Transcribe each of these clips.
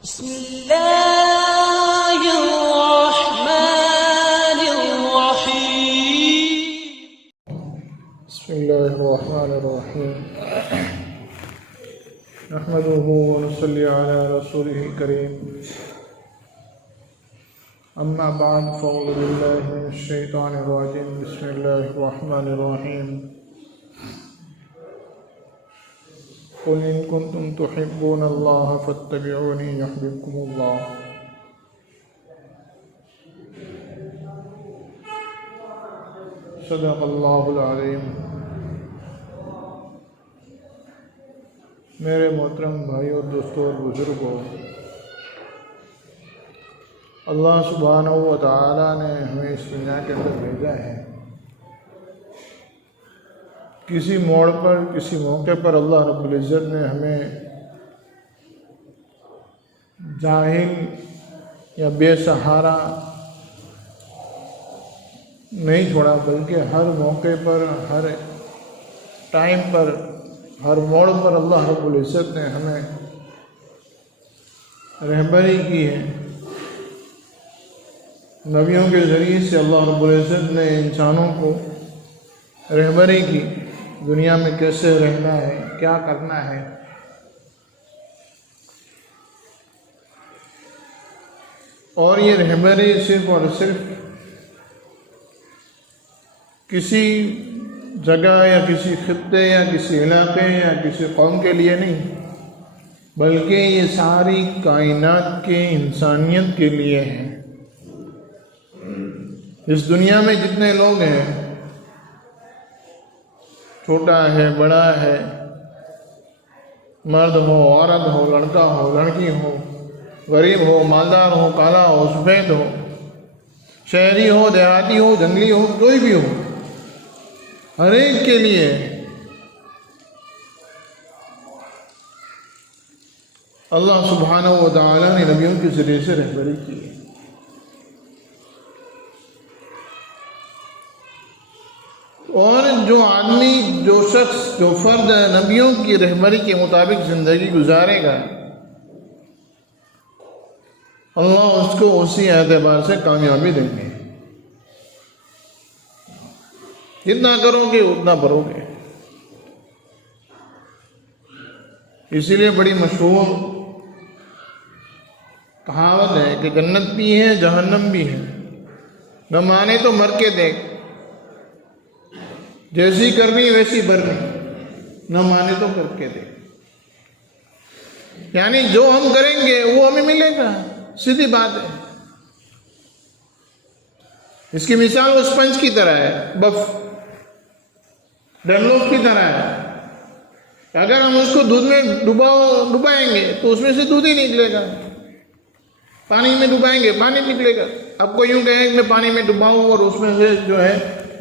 بسم الله الرحمن الرحيم. بسم الله الرحمن الرحيم. نحمده ونصلي على رسوله الكريم. أما بعد فأعوذ بالله من الشيطان الرجيم. بسم الله الرحمن الرحيم. قل إن كنتم تحبون الله فاتبعوني يحببكم الله. صدق اللہ العظیم. میرے محترم بھائیوں اور دوستوں اور بزرگوں، اللہ سبحانہ و تعالیٰ نے ہمیں اس دنیا کے اندر بھیجا ہے. کسی موڑ پر، کسی موقع پر اللہ رب العزت نے ہمیں جاہل یا بے سہارا نہیں چھوڑا، بلکہ ہر موقع پر، ہر ٹائم پر، ہر موڑ پر اللہ رب العزت نے ہمیں رہبری کی ہے. نبیوں کے ذریعے سے اللہ رب العزت نے انسانوں کو رہبری کی، دنیا میں کیسے رہنا ہے، کیا کرنا ہے. اور یہ رہبری صرف اور صرف کسی جگہ یا کسی خطے یا کسی علاقے یا کسی قوم کے لیے نہیں، بلکہ یہ ساری کائنات کے انسانیت کے لیے ہے. اس دنیا میں جتنے لوگ ہیں، چھوٹا ہے، بڑا ہے، مرد ہو، عورت ہو، لڑکا ہو، لڑکی ہو، غریب ہو، مالدار ہو، کالا ہو، سفید ہو، شہری ہو، دیہاتی ہو، جنگلی ہو، کوئی بھی ہو، ہر ایک کے لیے اللہ سبحانہ و تعالیٰ نے نبیوں کے ذریعے سے رہبری کی ہے. اور جو آدمی، جو شخص، جو فرد نبیوں کی رہبری کے مطابق زندگی گزارے گا، اللہ اس کو اسی اعتبار سے کامیابی دیں گے. جتنا کرو گے اتنا بھرو گے. اسی لیے بڑی مشہور کہاوت ہے کہ جنت بھی ہے، جہنم بھی ہے، نہ مانے تو مر کے دیکھ، جیسی کرنی ویسی بھرنی، نہ مانے تو کر کے دیکھ. یعنی جو ہم کریں گے وہ ہمیں ملے گا، سیدھی بات ہے. اس کی مثال وہ اسپنج کی طرح ہے، بف ڈنلوپ کی طرح ہے. اگر ہم اس کو دودھ میں ڈبائیں گے تو اس میں سے دودھ ہی نکلے گا. پانی میں ڈبائیں گے پانی نکلے گا. اب کوئی یوں کہے کہ میں پانی میں ڈباؤں اور اس میں سے جو ہے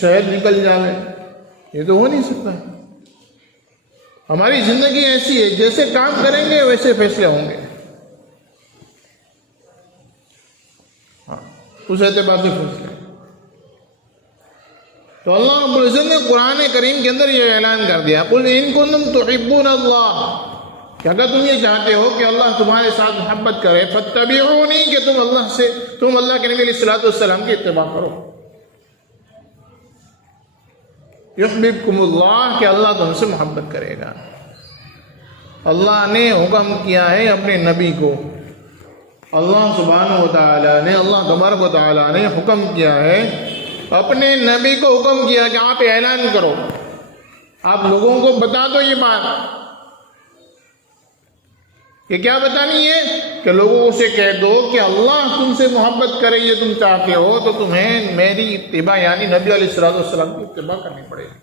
شہد نکل جائے، یہ تو ہو نہیں سکتا. ہماری زندگی ایسی ہے، جیسے کام کریں گے ویسے فیصلے ہوں گے. اس اعتبار سے فیصلے. تو اللہ رب العزت نے قرآن کریم کے اندر یہ اعلان کر دیا، قل ان کنتم تحبون اللہ، کہ اگر تم یہ چاہتے ہو کہ اللہ تمہارے ساتھ محبت کرے، فاتبعونی، کہ تم اللہ کے نبی علیہ السلام کی اتباع کرو. یحببکم اللہ، کہ اللہ تم سے محبت کرے گا. اللہ نے حکم کیا ہے اپنے نبی کو، اللہ سبحانہ و تعالیٰ نے، اللہ تبارک و تعالیٰ نے حکم کیا ہے، اپنے نبی کو حکم کیا کہ آپ اعلان کرو، آپ لوگوں کو بتا دو یہ بات. یہ کیا بتانی ہے؟ کہ لوگوں سے کہہ دو کہ اللہ تم سے محبت کرے، یہ تم چاہتے ہو تو تمہیں میری اتباع یعنی نبی علیہ السلام کی اتباع کرنی پڑے گی.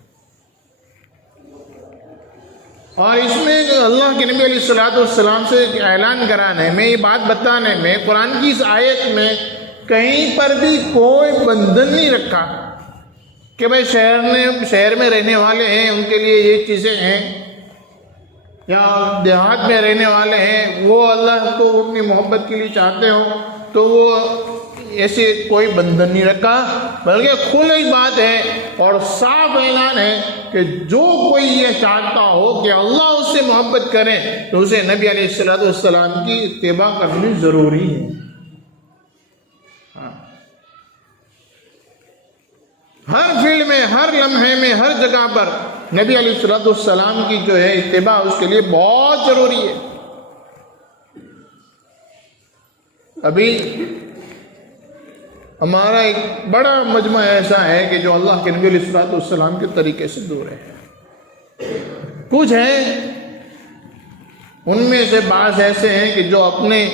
اور اس میں اللہ کے نبی علیہ السلام سے اعلان کرانا ہے، میں یہ بات بتانے میں، قرآن کی اس آیت میں کہیں پر بھی کوئی بندھن نہیں رکھا کہ بھائی شہر میں رہنے والے ہیں ان کے لیے یہ چیزیں ہیں، یا دیہات میں رہنے والے ہیں وہ اللہ کو اپنی محبت کے لیے چاہتے ہو تو وہ ایسے کوئی بندھن نہیں رکھا، بلکہ کھلی بات ہے اور صاف اعلان ہے کہ جو کوئی یہ چاہتا ہو کہ اللہ اس سے محبت کرے تو اسے نبی علیہ السلام کی اتباع کرنی ضروری ہے۔ ہر فیلڈ میں، ہر لمحے میں، ہر جگہ پر نبی علیہ السلام کی جو ہے اتباع اس کے لیے بہت ضروری ہے۔ ابھی ہمارا ایک بڑا مجمع ایسا ہے کہ جو اللہ کے نبی علیہ السلام کے طریقے سے دور ہے۔ کچھ ہیں ان میں سے بعض ایسے ہیں کہ جو اپنے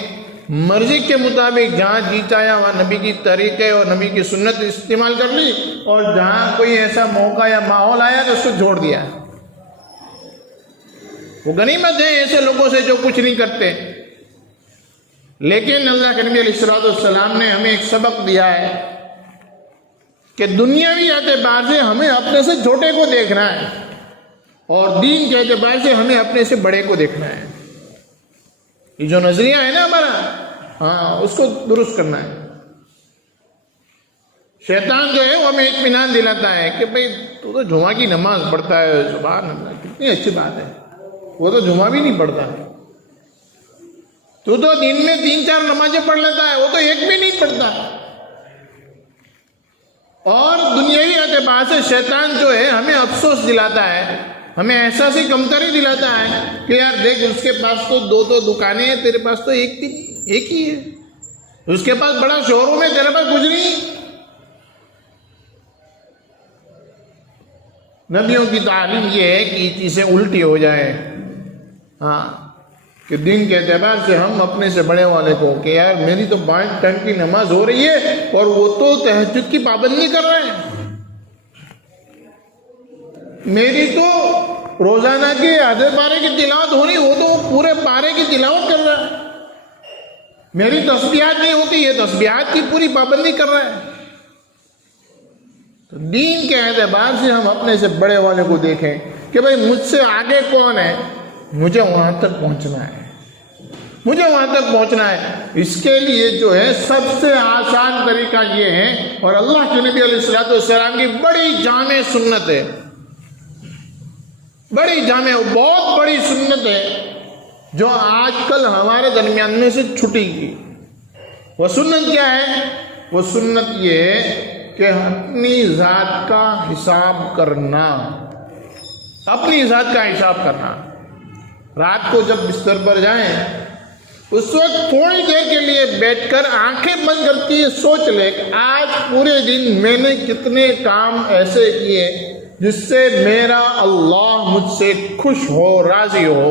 مرضی کے مطابق جہاں جی چاہا وہاں نبی کی طریقے اور نبی کی سنت استعمال کر لی، اور جہاں کوئی ایسا موقع یا ماحول آیا تو اس کو چھوڑ دیا۔ وہ غنیمت ہے ایسے لوگوں سے جو کچھ نہیں کرتے، لیکن اللہ کے نبی علیہ السلام نے ہمیں ایک سبق دیا ہے کہ دنیاوی اعتبار سے ہمیں اپنے سے چھوٹے کو دیکھنا ہے اور دین کے اعتبار سے ہمیں اپنے سے بڑے کو دیکھنا ہے۔ یہ جو نظریہ ہے نا ہمارا، اس کو درست کرنا ہے۔ شیطان جو ہے وہ ہمیں اطمینان دلاتا ہے کہ بھئی تو جمعہ کی نماز پڑھتا ہے، سبحان اللہ کتنی اچھی بات ہے، وہ تو جمعہ بھی نہیں پڑھتا ہے، تو دن میں 3-4 نمازیں پڑھ لیتا ہے، وہ تو ایک بھی نہیں پڑھتا۔ اور دنیاوی اعتبار سے شیطان جو ہے ہمیں افسوس دلاتا ہے، ہمیں احساس کمتری دلاتا ہے کہ یار دیکھ اس کے پاس تو 2 دکانیں ہیں، تیرے پاس تو ایک ہی ہے، اس کے پاس بڑا شو روم ہے، تیرے پاس کچھ نہیں۔ نبیوں کی تعلیم یہ ہے کہ یہ چیزیں الٹی ہو جائیں، کہ دین کے اعتبار سے ہم اپنے سے بڑے والے کو کہ یار میری تو 5 ٹائم کی نماز ہو رہی ہے اور وہ تو تہجد کی پابندی کر رہے ہیں، میری تو روزانہ کی آدھے پارے کی تلاوت ہو رہی، وہ تو پورے پارے کی تلاوت کر رہا ہے، میری تسبیحات نہیں ہوتی، یہ تسبیحات کی پوری پابندی کر رہا ہے۔ تو دین کے اعتبار سے ہم اپنے سے بڑے والے کو دیکھیں کہ بھئی مجھ سے آگے کون ہے، مجھے وہاں تک پہنچنا ہے، مجھے وہاں تک پہنچنا ہے۔ اس کے لیے جو ہے سب سے آسان طریقہ یہ ہے، اور اللہ کے نبی علیہ السلام کی بڑی جامع سنت ہے، بڑی جامع بہت بڑی سنت ہے جو آج کل ہمارے درمیان میں سے چھٹی گئی۔ وہ سنت کیا ہے؟ وہ سنت یہ ہے کہ اپنی ذات کا حساب کرنا، اپنی ذات کا حساب کرنا۔ رات کو جب بستر پر جائیں اس وقت تھوڑی دیر کے لیے بیٹھ کر آنکھیں بند کر کے سوچ لے کہ آج پورے دن میں نے کتنے کام ایسے کیے جس سے میرا اللہ مجھ سے خوش ہو، راضی ہو،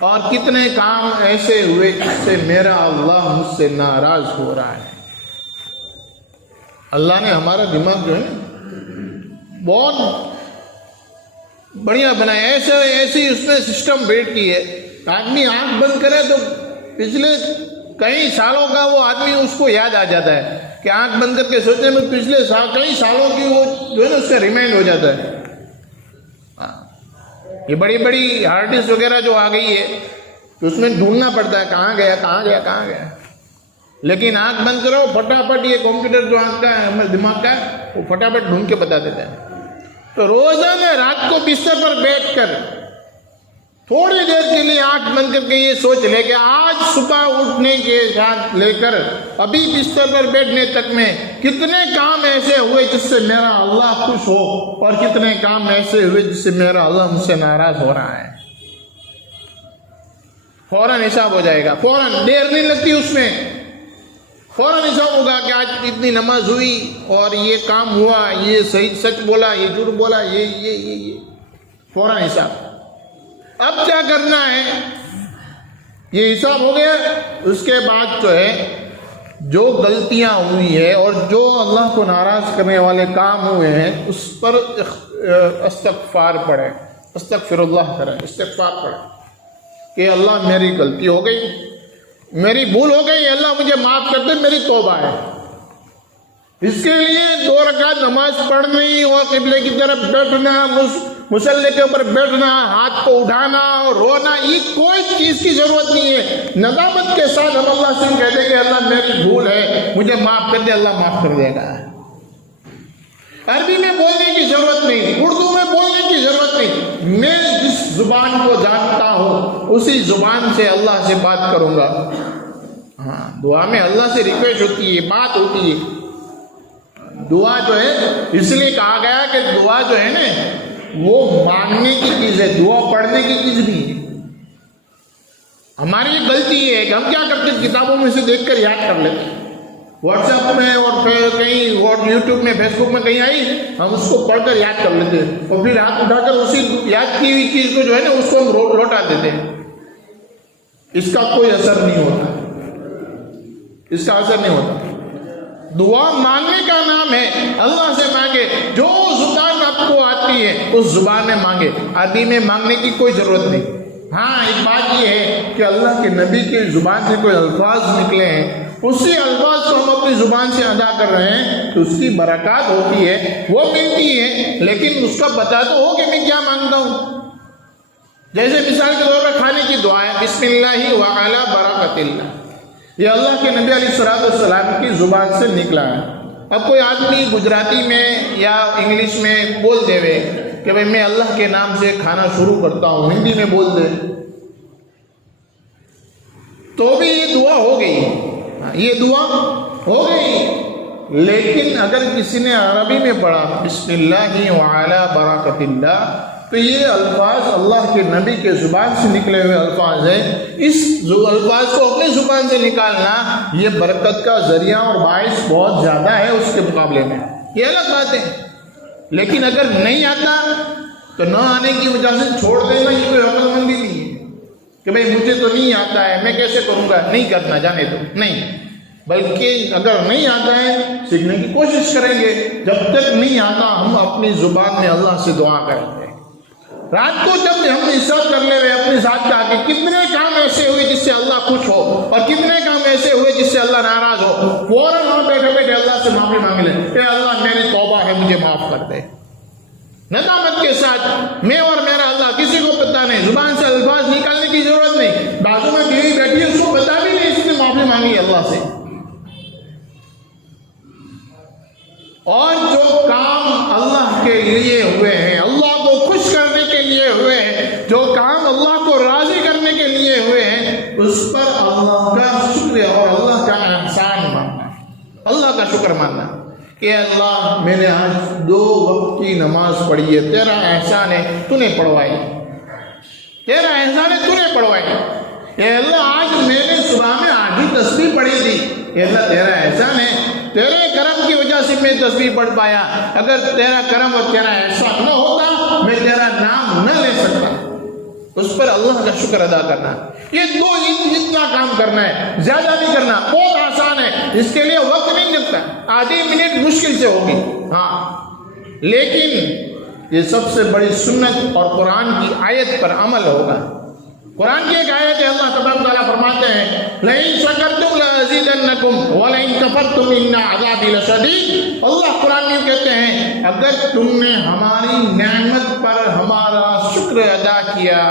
اور کتنے کام ایسے ہوئے جس سے میرا اللہ مجھ سے ناراض ہو رہا ہے۔ اللہ نے ہمارا دماغ جو ہے بہت بڑھیا بنایا، ایسی اس نے سسٹم بلڈ کی ہے۔ آدمی آنکھ بند کرے تو پچھلے کئی سالوں کا وہ آدمی اس کو یاد آ جاتا ہے کہ آنکھ بند کر کے سوچنے میں پچھلے کئی سالوں کی وہ جو ہے نا اس سے ریمائنڈ ہو جاتا ہے۔ یہ بڑی بڑی ہارڈ ڈسک وغیرہ جو آ گئی ہے تو اس میں ڈھونڈنا پڑتا ہے کہاں گیا کہاں گیا کہاں گیا، لیکن آنکھ بند کرو پھٹافٹ یہ کمپیوٹر جو آنکھ کا ہے ہمارے دماغ کا ہے وہ پھٹافٹ ڈھونڈ کے بتا دیتا ہے۔ تو روزانہ رات کو بستر پر بیٹھ کر تھوڑی دیر کے لیے آنکھ بند کر کے یہ سوچ لے کہ آج صبح اٹھنے کے ساتھ لے کر ابھی بستر پر بیٹھنے تک میں کتنے کام ایسے ہوئے جس سے میرا اللہ خوش ہو، اور کتنے کام ایسے ہوئے جس سے میرا اللہ مجھ سے ناراض ہو رہا ہے۔ فوراً حساب ہو جائے گا، فوراً، دیر نہیں لگتی اس میں، فوراً حساب ہوگا کہ آج اتنی نماز ہوئی اور یہ کام ہوا، یہ صحیح سچ بولا، یہ جھوٹ بولا، یہ فوراً حساب۔ اب کیا کرنا ہے؟ یہ حساب ہو گیا، اس کے بعد جو ہے جو غلطیاں ہوئی ہے اور جو اللہ کو ناراض کرنے والے کام ہوئے ہیں اس پر استغفار پڑھیں، استغفر اللہ کریں، استغفار پڑھیں کہ اللہ میری غلطی ہو گئی، میری بھول ہو گئی، اللہ مجھے معاف کر دے، میری توبہ ہے۔ اس کے لیے 2 رکعت نماز پڑھنی اور قبلے کی طرف ڈٹنا، مسلح کے اوپر بیٹھنا، ہاتھ کو اٹھانا اور رونا، یہ کوئی چیز کی ضرورت نہیں ہے۔ ندامت کے ساتھ ہم اللہ سے کہتے ہیں کہ اللہ میری بھول ہے، مجھے معاف کر دے، اللہ معاف کر دے گا۔ عربی میں بولنے کی ضرورت نہیں، اردو میں بولنے کی ضرورت نہیں، میں جس زبان کو جانتا ہوں اسی زبان سے اللہ سے بات کروں گا۔ ہاں، دعا میں اللہ سے ریکویسٹ ہوتی ہے، بات ہوتی ہے۔ دعا جو ہے اس لیے کہا گیا کہ دعا جو ہے نا وہ مانگنے کی چیز ہے، دعا پڑھنے کی چیز نہیں ہے۔ ہماری یہ غلطی ہے کہ ہم کیا کرتے ہیں، کتابوں میں سے دیکھ کر یاد کر لیتے ہیں، واٹس ایپ میں اور پھر کہیں اور یوٹیوب میں، فیس بک میں کہیں آئی، ہم اس کو پڑھ کر یاد کر لیتے ہیں اور پھر ہاتھ اٹھا کر اسی یاد کی ہوئی چیز کو جو ہے نا اس کو ہم لوٹا دیتے ہیں۔ اس کا کوئی اثر نہیں ہوتا، اس کا اثر نہیں ہوتا۔ دعا مانگنے کا نام ہے، اللہ سے مانگے، جو زبان آپ کو آتی ہے اس زبان میں مانگے، عربی میں مانگنے کی کوئی ضرورت نہیں۔ ہاں، ایک بات یہ ہے کہ اللہ کے نبی کی زبان سے کوئی الفاظ نکلے ہیں، اسی الفاظ کو ہم اپنی زبان سے ادا کر رہے ہیں تو اس کی برکات ہوتی ہے، وہ ملتی ہے، لیکن اس کا بتا تو ہو کہ میں کیا مانگتا ہوں۔ جیسے مثال کے طور پر کھانے کی دعا ہے، بسم اللہ وعلی برکت اللہ، یہ اللہ کے نبی علیہ السلام کی زبان سے نکلا ہے۔ اب کوئی آدمی گجراتی میں یا انگلش میں بول دے وے کہ بھئی میں اللہ کے نام سے کھانا شروع کرتا ہوں، ہندی میں بول دے تو بھی یہ دعا ہو گئی، یہ دعا ہو گئی۔ لیکن اگر کسی نے عربی میں پڑھا بسم اللہ وعلی برکت اللہ، تو یہ الفاظ اللہ کے نبی کے زبان سے نکلے ہوئے الفاظ ہیں، اس الفاظ کو اپنی زبان سے نکالنا یہ برکت کا ذریعہ اور باعث بہت زیادہ ہے اس کے مقابلے میں، یہ الگ بات ہے۔ لیکن اگر نہیں آتا تو نہ آنے کی وجہ سے چھوڑ دینا یہ کوئی عقل مندی نہیں ہے کہ بھئی مجھے تو نہیں آتا ہے، میں کیسے کروں گا، نہیں کرنا، جانے دو، نہیں، بلکہ اگر نہیں آتا ہے سیکھنے کی کوشش کریں گے۔ جب تک نہیں آتا ہم اپنی زبان میں اللہ سے دعا کریں گے۔ رات کو جب ہم حساب کر لے ہوئے اپنے ساتھ کا کہ کتنے کام ایسے ہوئے جس سے اللہ خوش ہو اور کتنے کام ایسے ہوئے جس سے اللہ ناراض ہو، فوراً ہم بیٹھے بیٹھے اللہ سے معافی مانگ لیں، اے اللہ میری توبہ ہے، مجھے معاف کر دے، ندامت کے ساتھ۔ میں اور میرا اللہ، کسی کو پتہ نہیں، زبان سے الفاظ نکالنے کی ضرورت نہیں، بازو میں بیوی بیٹھی ہے اس کو پتہ بھی نہیں، اس نے معافی مانگی اللہ سے۔ اور جو کام اللہ کے لیے ہوئے ہیں، اللہ کو خوش کرنے کے لیے ہوئے ہیں، جو کام اللہ کو راضی کرنے کے لیے ہوئے ہیں، اس پر اللہ کا شکر اور اللہ کا احسان ماننا، اللہ کا شکر ماننا کہ اللہ میں نے آج 2 وقت کی نماز پڑھی ہے، تیرا احسان ہے، تو نے پڑھوائی، تیرا احسان ہے، تو نے پڑھوائی۔ اے اللہ آج میں نے صبح میں آدھی تسبیح پڑھی تھی، اے اللہ تیرا احسان ہے، تیرے کرم کی وجہ سے میں تسبیح پڑھ پایا، اگر تیرا کرم اور تیرا احسان نہ ہوتا میں تیرا نام نہ لے سکتا۔ اس پر اللہ کا شکر ادا کرنا، یہ 2 اتنا کام کرنا ہے، زیادہ نہیں کرنا، بہت آسان ہے، اس کے لیے وقت نہیں لگتا، آدھی منٹ مشکل سے ہوگی، ہاں، لیکن یہ سب سے بڑی سنت اور قرآن کی آیت پر عمل ہوگا۔ قرآن کی ایک آیت ہے، اللہ تبارک تعالیٰ فرماتے ہیں لَإِن شَكَرْتُمْ لَأَزِيدَنَّكُمْ وَلَإِن كَفَرْتُمْ إِنَّ عَذَابِي لَشَدِيدٌ۔ اللہ قرآن میں کہتے ہیں اگر تم نے ہماری نعمت پر ہمارا شکر ادا کیا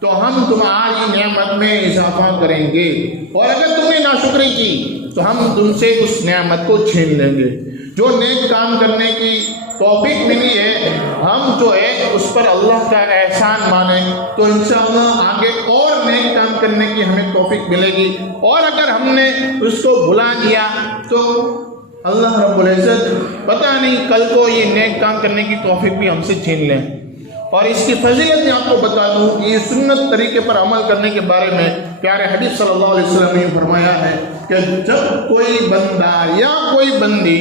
تو ہم تمہاری نعمت میں اضافہ کریں گے، اور اگر تم نے ناشکری کی تو ہم تم سے اس نعمت کو چھین لیں گے۔ جو نیک کام کرنے کی توفیق ملی ہے، ہم جو ہے اس پر اللہ کا احسان مانیں تو انشاءاللہ آگے اور نیک کام کرنے کی ہمیں توفیق ملے گی، اور اگر ہم نے اس کو بھلا دیا تو اللہ رب العزت پتہ نہیں کل کو یہ نیک کام کرنے کی توفیق بھی ہم سے چھین لیں۔ اور اس کی فضیلت میں آپ کو بتا دوں کہ یہ سنت طریقے پر عمل کرنے کے بارے میں پیارے حبیب صلی اللہ علیہ وسلم نے فرمایا ہے کہ جب کوئی بندہ یا کوئی بندی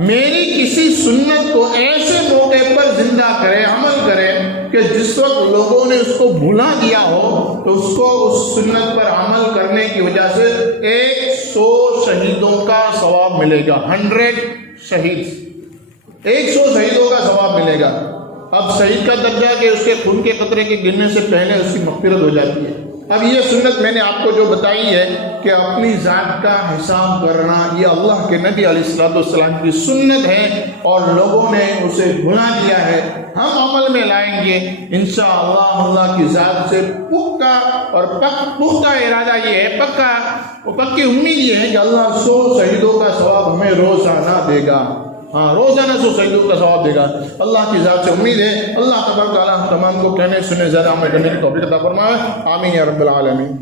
میری کسی سنت کو ایسے موقع پر زندہ کرے، عمل کرے کہ جس وقت لوگوں نے اس کو بھلا دیا ہو تو اس کو اس سنت پر عمل کرنے کی وجہ سے 100 شہیدوں کا ثواب ملے گا۔ 100 شہید، 100 شہیدوں کا ثواب ملے گا۔ اب شہید کا درجہ کہ اس کے خون کے قطرے کے گرنے سے پہلے اس کی مغفرت ہو جاتی ہے، اب یہ سنت میں نے آپ کو جو بتائی ہے کہ اپنی ذات کا حساب کرنا، یہ اللہ کے نبی علیہ السلام کی سنت ہے اور لوگوں نے اسے گناہ دیا ہے۔ ہم عمل میں لائیں گے انشاءاللہ اللہ کی ذات سے پختہ اور پختہ ارادہ یہ ہے، پکی امید یہ ہے کہ اللہ 100 شہیدوں کا ثواب ہمیں روزانہ دے گا۔ ہاں، روزانہ 100 شہیدوں کا ثواب دے گا، اللہ کی ذات سے امید ہے۔ اللہ تبارک و تعالیٰ ہم تمام کو کہنے سننے زیادہ عمل کرنے کی توفیق عطا فرمائے، آمین یا رب العالمین۔